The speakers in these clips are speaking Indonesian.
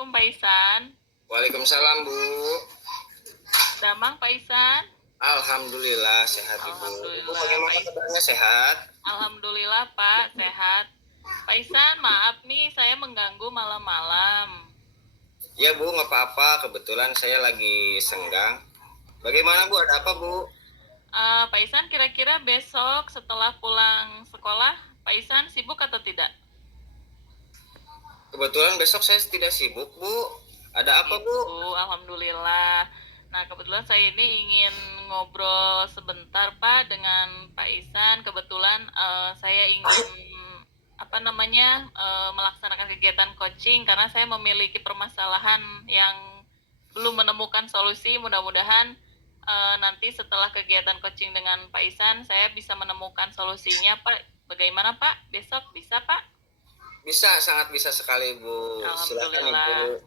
Assalamualaikum Pak Isan. Waalaikumsalam Bu. Damang Pak Isan. Alhamdulillah sehat Ibu. Ibu Alhamdulillah Pak bagaimana Isan. kabarnya, sehat? Alhamdulillah Pak, sehat. Pak Isan, maaf nih saya mengganggu malam-malam. Ya Bu, nggak apa-apa. Kebetulan saya lagi senggang. Bagaimana Bu? Ada apa Bu? Pak Isan, kira-kira besok setelah pulang sekolah, Pak Isan sibuk atau tidak? Kebetulan besok saya tidak sibuk Bu. Ada apa Bu? Alhamdulillah. Nah, kebetulan saya ini ingin ngobrol sebentar Pak dengan Pak Isan. Kebetulan saya ingin melaksanakan kegiatan coaching karena saya memiliki permasalahan yang belum menemukan solusi. Mudah-mudahan nanti setelah kegiatan coaching dengan Pak Isan saya bisa menemukan solusinya Pak. Bagaimana Pak? Besok bisa Pak? Bisa, sangat bisa sekali Bu. Silakan Ibu.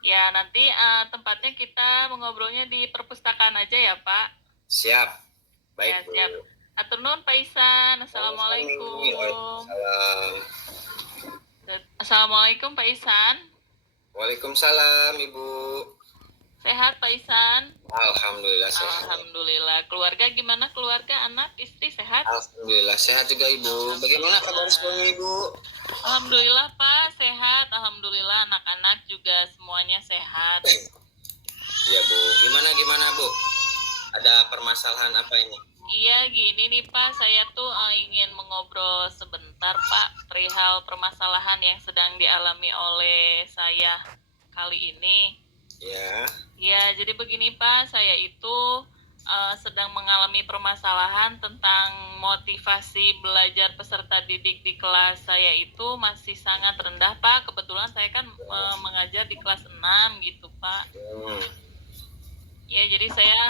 Ya, nanti tempatnya kita mengobrolnya di perpustakaan aja ya Pak. Siap. Baik Ya, Bu. siap. Atur nuhun Pak Isan. Assalamualaikum. Waalaikumsalam. Assalamualaikum Pak Isan. Waalaikumsalam Ibu. Sehat Pak Isan? Alhamdulillah sehat. Alhamdulillah. Keluarga gimana? Keluarga, anak, istri sehat? Alhamdulillah sehat juga Ibu. Bagaimana kabar semuanya Ibu? Alhamdulillah Pak, sehat. Alhamdulillah anak-anak juga semuanya sehat. Ya Bu, gimana Bu? Ada permasalahan apa ini? Iya gini nih Pak, saya tuh ingin mengobrol sebentar Pak perihal permasalahan yang sedang dialami oleh saya kali ini. Ya, jadi begini Pak, saya itu sedang mengalami permasalahan tentang motivasi belajar peserta didik di kelas saya itu masih sangat rendah Pak. Kebetulan saya kan mengajar di kelas 6 gitu Pak. Ya, jadi saya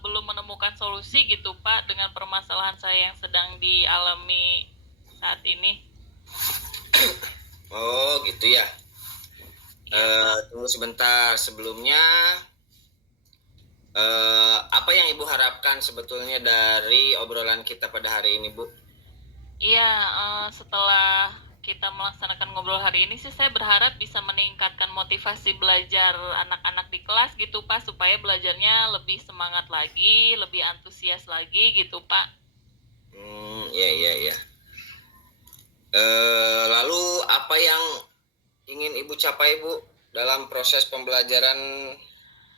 belum menemukan solusi gitu Pak dengan permasalahan saya yang sedang dialami saat ini. Oh gitu ya. Tunggu sebentar. Sebelumnya apa yang Ibu harapkan sebetulnya dari obrolan kita pada hari ini Bu? Iya, setelah kita melaksanakan ngobrol hari ini sih saya berharap bisa meningkatkan motivasi belajar anak-anak di kelas gitu Pak, supaya belajarnya lebih semangat lagi, lebih antusias lagi gitu Pak. Ya. Lalu apa yang ingin Ibu capai Bu dalam proses pembelajaran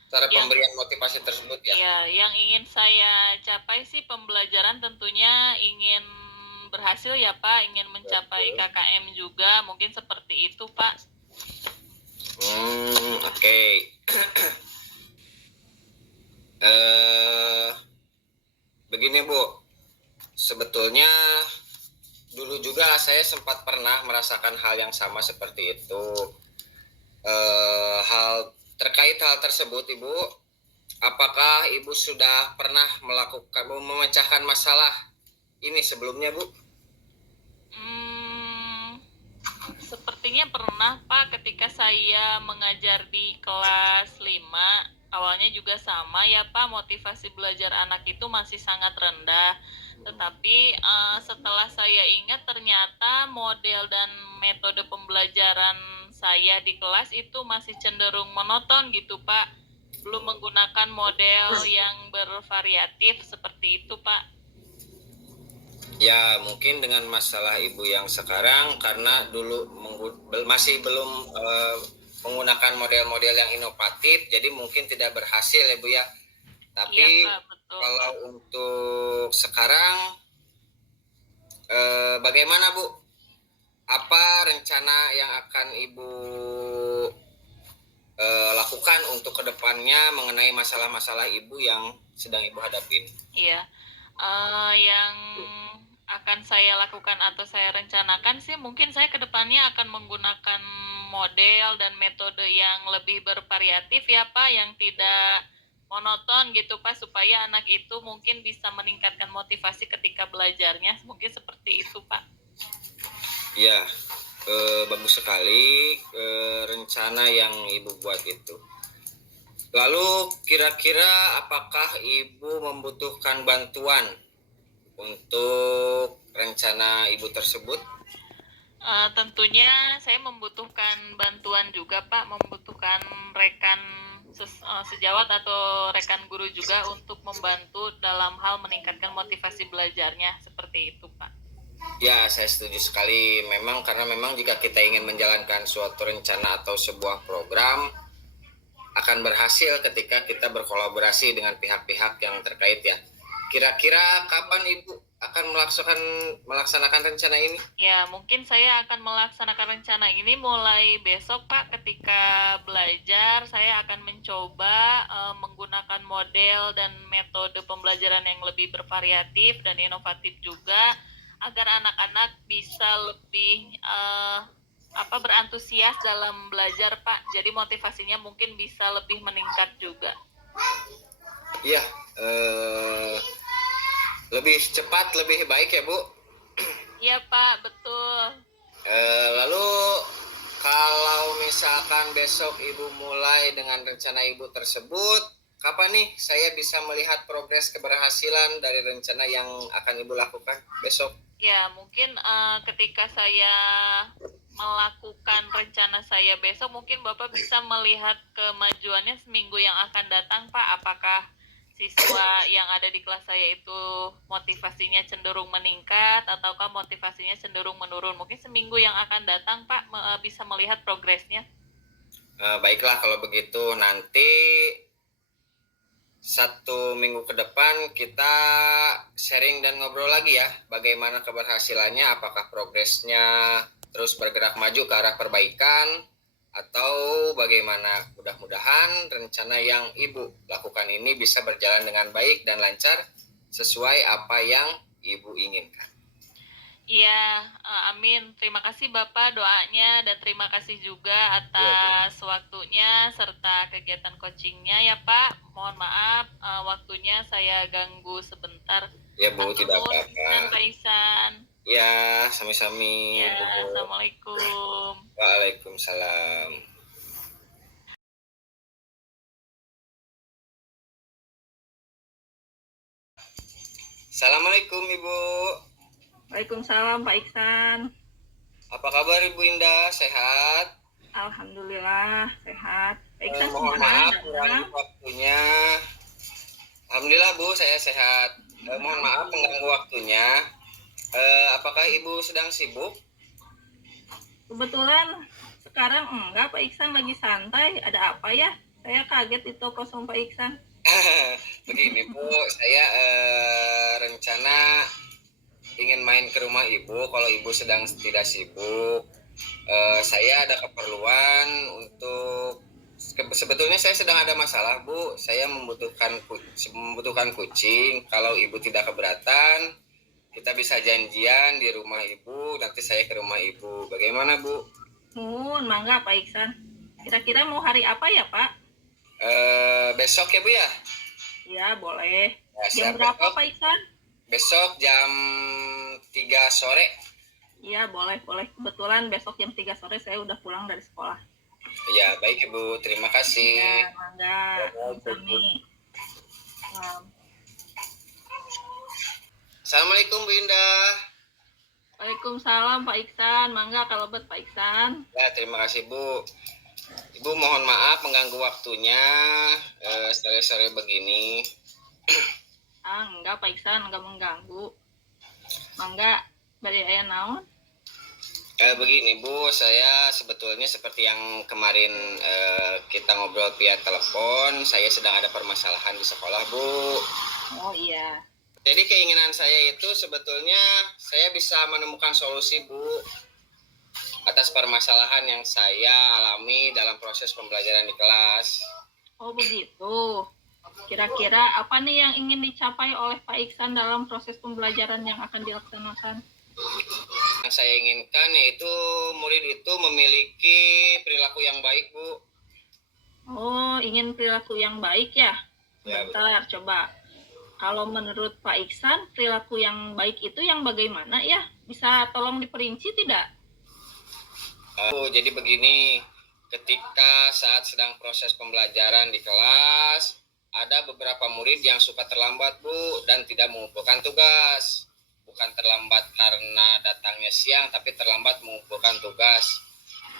cara pemberian motivasi tersebut ya? Iya, yang ingin saya capai sih pembelajaran tentunya ingin berhasil ya Pak, ingin mencapai KKM juga, mungkin seperti itu Pak. Oke. Begini Bu, sebetulnya dulu juga saya sempat pernah merasakan hal yang sama seperti itu. Terkait hal tersebut Ibu, apakah Ibu sudah pernah memecahkan masalah ini sebelumnya Bu? Sepertinya pernah Pak, ketika saya mengajar di kelas 5, awalnya juga sama ya Pak, motivasi belajar anak itu masih sangat rendah. Tetapi setelah saya ingat ternyata model dan metode pembelajaran saya di kelas itu masih cenderung monoton gitu Pak. Belum menggunakan model yang bervariatif seperti itu Pak. Ya, mungkin dengan masalah Ibu yang sekarang karena dulu masih belum menggunakan model-model yang inovatif, jadi mungkin tidak berhasil ya Bu ya. Tapi ya, Pak, betul. Kalau untuk sekarang bagaimana Bu? Apa rencana yang akan Ibu lakukan untuk kedepannya mengenai masalah-masalah Ibu yang sedang Ibu hadapin? Iya, yang akan saya lakukan atau saya rencanakan sih mungkin saya kedepannya akan menggunakan model dan metode yang lebih bervariatif ya Pak, yang tidak monoton gitu Pak, supaya anak itu mungkin bisa meningkatkan motivasi ketika belajarnya, mungkin seperti itu Pak. Ya, bagus sekali rencana yang Ibu buat itu. Lalu kira-kira apakah Ibu membutuhkan bantuan untuk rencana Ibu tersebut? Tentunya saya membutuhkan bantuan juga Pak, membutuhkan rekan sejawat atau rekan guru juga untuk membantu dalam hal meningkatkan motivasi belajarnya, seperti itu Pak. Ya, saya setuju sekali. Memang karena memang jika kita ingin menjalankan suatu rencana atau sebuah program akan berhasil ketika kita berkolaborasi dengan pihak-pihak yang terkait ya. Kira-kira kapan Ibu akan melaksanakan rencana ini? Ya, mungkin saya akan melaksanakan rencana ini mulai besok Pak. Ketika belajar, saya akan mencoba menggunakan model dan metode pembelajaran yang lebih bervariatif dan inovatif juga, agar anak-anak bisa lebih berantusias dalam belajar Pak. Jadi motivasinya mungkin bisa lebih meningkat juga. Iya, lebih cepat lebih baik ya Bu. Iya Pak, betul. Lalu kalau misalkan besok Ibu mulai dengan rencana Ibu tersebut, kapan nih saya bisa melihat progres keberhasilan dari rencana yang akan Ibu lakukan besok? Ya, mungkin ketika saya melakukan rencana saya besok, mungkin Bapak bisa melihat kemajuannya seminggu yang akan datang, Pak. Apakah siswa yang ada di kelas saya itu motivasinya cenderung meningkat ataukah motivasinya cenderung menurun? Mungkin seminggu yang akan datang, Pak, bisa melihat progresnya. Baiklah kalau begitu, nanti 1 minggu ke depan kita sharing dan ngobrol lagi ya, bagaimana keberhasilannya, apakah progresnya terus bergerak maju ke arah perbaikan atau bagaimana. Mudah-mudahan rencana yang Ibu lakukan ini bisa berjalan dengan baik dan lancar sesuai apa yang Ibu inginkan. Iya, amin. Terima kasih Bapak doanya dan terima kasih juga atas waktunya serta kegiatan coachingnya ya Pak. Mohon maaf waktunya saya ganggu sebentar. Ya Bu, tidak apa-apa. Pak Ihsan. Ya, sami-sami. Ya, Assalamualaikum. Waalaikumsalam. Assalamualaikum Ibu. Waalaikumsalam Pak Iksan. Apa kabar Ibu Indah? Sehat? Alhamdulillah sehat. Pak Iksan Mohon maaf mengganggu waktunya. Alhamdulillah Bu, saya sehat. Mohon maaf mengganggu waktunya. Apakah Ibu sedang sibuk? Kebetulan sekarang enggak, Pak Iksan lagi santai. Ada apa ya? Saya kaget di toko sama Pak Iksan. Begini Bu, saya rencana ingin main ke rumah Ibu kalau Ibu sedang tidak sibuk. Saya ada keperluan untuk, sebetulnya saya sedang ada masalah Bu. Saya membutuhkan kucing. Kalau Ibu tidak keberatan, kita bisa janjian di rumah Ibu, nanti saya ke rumah Ibu. Bagaimana Bu? Mangga Pak Iksan. Kira-kira mau hari apa ya Pak? Besok ya Bu ya? Ya boleh. Ya, jam berapa besok, Pak Iksan? Besok jam 3 sore. Iya boleh. Kebetulan besok jam 3 sore saya udah pulang dari sekolah. Ya baik Ibu, terima kasih. Ya mangga. Sami. Assalamualaikum Bu Indah. Waalaikumsalam Pak Iksan. Mangga kalau buat Pak Iksan. Ya terima kasih Bu. Ibu mohon maaf mengganggu waktunya sore-sore begini. Enggak Pak Iksan, enggak mengganggu. Mangga bari aya naon? Begini Bu, saya sebetulnya seperti yang kemarin kita ngobrol via telepon, saya sedang ada permasalahan di sekolah Bu. Oh iya. Jadi keinginan saya itu sebetulnya saya bisa menemukan solusi Bu atas permasalahan yang saya alami dalam proses pembelajaran di kelas. Oh begitu. Kira-kira apa nih yang ingin dicapai oleh Pak Iksan dalam proses pembelajaran yang akan dilaksanakan? Yang saya inginkan yaitu murid itu memiliki perilaku yang baik Bu. Oh, ingin perilaku yang baik ya? Bentar, coba. Kalau menurut Pak Iksan, perilaku yang baik itu yang bagaimana ya? Bisa tolong diperinci tidak? Jadi begini, ketika saat sedang proses pembelajaran di kelas, ada beberapa murid yang suka terlambat Bu dan tidak mengumpulkan tugas. bukan terlambat karena datangnya siang, tapi terlambat mengumpulkan tugas.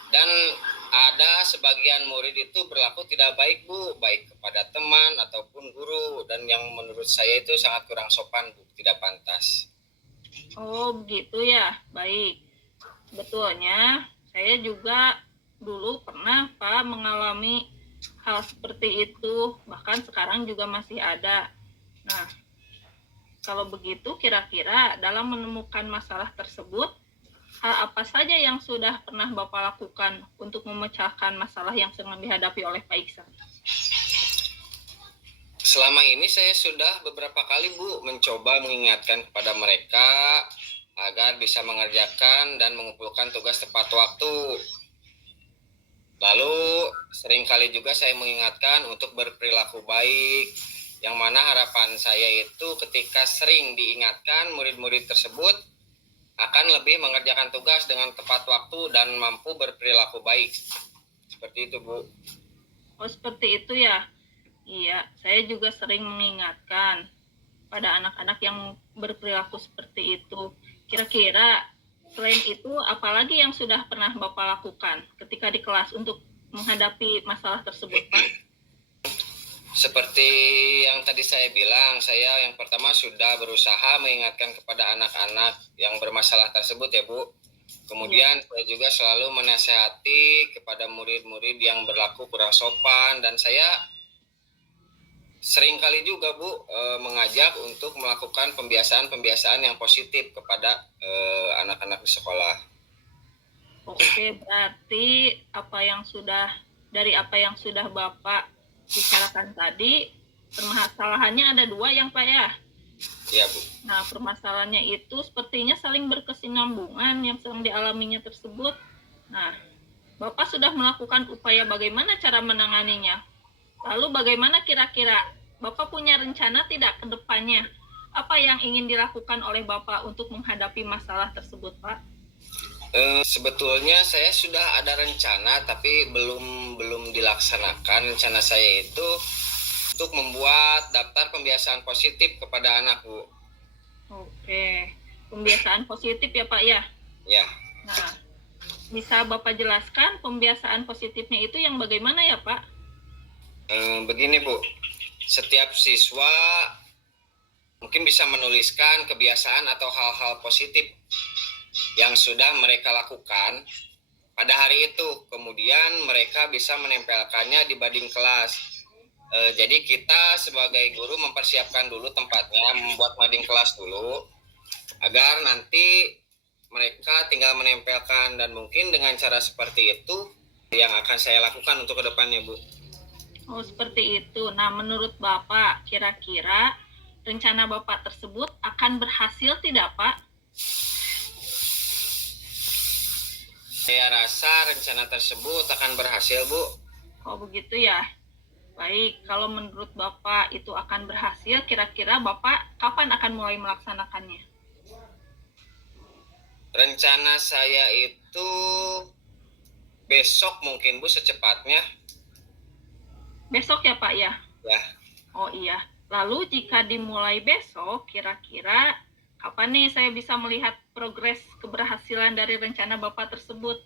Dan ada sebagian murid itu berlaku tidak baik, Bu, baik kepada teman ataupun guru, dan yang menurut saya itu sangat kurang sopan, Bu, tidak pantas. Oh, begitu ya. Baik. Betulnya, saya juga dulu pernah, Pak, mengalami hal seperti itu, bahkan sekarang juga masih ada. Nah, kalau begitu kira-kira dalam menemukan masalah tersebut, hal apa saja yang sudah pernah Bapak lakukan untuk memecahkan masalah yang sedang dihadapi oleh Pak Iksan? Selama ini saya sudah beberapa kali, Bu, mencoba mengingatkan kepada mereka agar bisa mengerjakan dan mengumpulkan tugas tepat waktu. Lalu seringkali juga saya mengingatkan untuk berperilaku baik, yang mana harapan saya itu ketika sering diingatkan murid-murid tersebut akan lebih mengerjakan tugas dengan tepat waktu dan mampu berperilaku baik. Seperti itu, Bu. Oh, seperti itu ya. Iya, saya juga sering mengingatkan pada anak-anak yang berperilaku seperti itu. Kira-kira selain itu, apalagi yang sudah pernah Bapak lakukan ketika di kelas untuk menghadapi masalah tersebut, Pak? Seperti yang tadi saya bilang, saya yang pertama sudah berusaha mengingatkan kepada anak-anak yang bermasalah tersebut ya, Bu. Kemudian saya juga selalu menasihati kepada murid-murid yang berlaku kurang sopan, dan saya seringkali juga, Bu, mengajak untuk melakukan pembiasaan-pembiasaan yang positif kepada anak-anak di sekolah. Oke, berarti dari apa yang sudah Bapak bicarakan tadi, permasalahannya ada dua yang Pak ya? Iya, Bu. Nah, permasalahannya itu sepertinya saling berkesinambungan yang sedang dialaminya tersebut. Nah, Bapak sudah melakukan upaya bagaimana cara menanganinya? Lalu bagaimana kira-kira Bapak punya rencana tidak ke depannya? Apa yang ingin dilakukan oleh Bapak untuk menghadapi masalah tersebut, Pak? Sebetulnya saya sudah ada rencana, tapi belum dilaksanakan. Rencana saya itu untuk membuat daftar pembiasaan positif kepada anak, Bu. Oke, pembiasaan positif ya, Pak ya? Ya. Nah, bisa Bapak jelaskan pembiasaan positifnya itu yang bagaimana ya, Pak? Begini, Bu. Setiap siswa mungkin bisa menuliskan kebiasaan atau hal-hal positif yang sudah mereka lakukan pada hari itu. Kemudian mereka bisa menempelkannya di bading kelas. Jadi kita sebagai guru mempersiapkan dulu tempatnya, membuat mading kelas dulu, agar nanti mereka tinggal menempelkan, dan mungkin dengan cara seperti itu yang akan saya lakukan untuk kedepannya, Bu. Oh, seperti itu. Nah, menurut Bapak, kira-kira rencana Bapak tersebut akan berhasil tidak, Pak? Saya rasa rencana tersebut akan berhasil, Bu. Oh, begitu ya. Baik, kalau menurut Bapak itu akan berhasil, kira-kira Bapak kapan akan mulai melaksanakannya? Rencana saya itu besok mungkin, Bu, secepatnya. Besok ya, Pak ya? Ya. Oh iya. Lalu jika dimulai besok, kira-kira kapan nih saya bisa melihat progres keberhasilan dari rencana Bapak tersebut?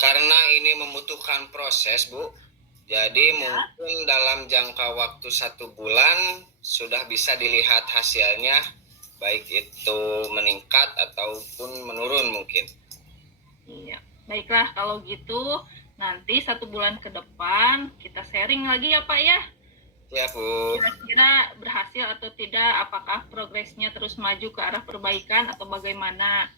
Karena ini membutuhkan proses, Bu. Jadi mungkin dalam jangka waktu 1 bulan sudah bisa dilihat hasilnya, baik itu meningkat ataupun menurun mungkin. Iya. Baiklah, kalau gitu nanti 1 bulan ke depan kita sharing lagi ya, Pak ya? Ya, Bu. Kira-kira berhasil atau tidak, apakah progresnya terus maju ke arah perbaikan atau bagaimana?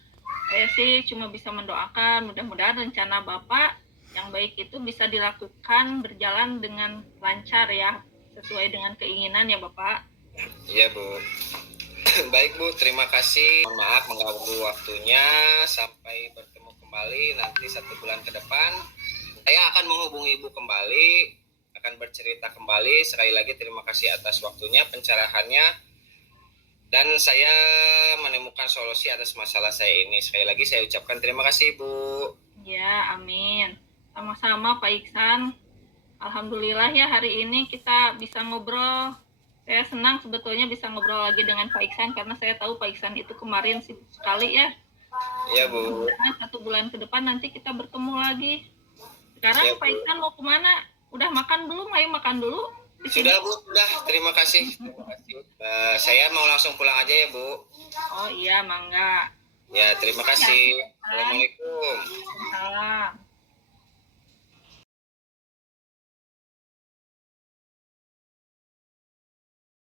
Saya sih cuma bisa mendoakan mudah-mudahan rencana Bapak yang baik itu bisa dilakukan berjalan dengan lancar ya, sesuai dengan keinginan ya Bapak. Iya, Bu. Baik, Bu, terima kasih. Mohon maaf mengganggu waktunya. Sampai bertemu kembali nanti 1 bulan ke depan. Saya akan menghubungi Ibu kembali, akan bercerita kembali. Sekali lagi terima kasih atas waktunya, pencerahannya, dan saya menemukan solusi atas masalah saya ini. Sekali lagi saya ucapkan terima kasih, Bu. Ya, amin. Sama-sama Pak Iksan. Alhamdulillah ya hari ini kita bisa ngobrol Saya senang sebetulnya bisa ngobrol lagi dengan Pak Iksan karena saya tahu Pak Iksan itu kemarin sibuk sekali ya. Iya Bu. 1 bulan ke depan nanti kita bertemu lagi. Sekarang Ya, Pak Iksan mau kemana? Udah makan belum? Ayo makan dulu. Sudah Bu, sudah. Terima kasih. Terima kasih. Saya mau langsung pulang aja ya Bu. Oh iya, mangga. Ya, terima kasih. Assalamualaikum.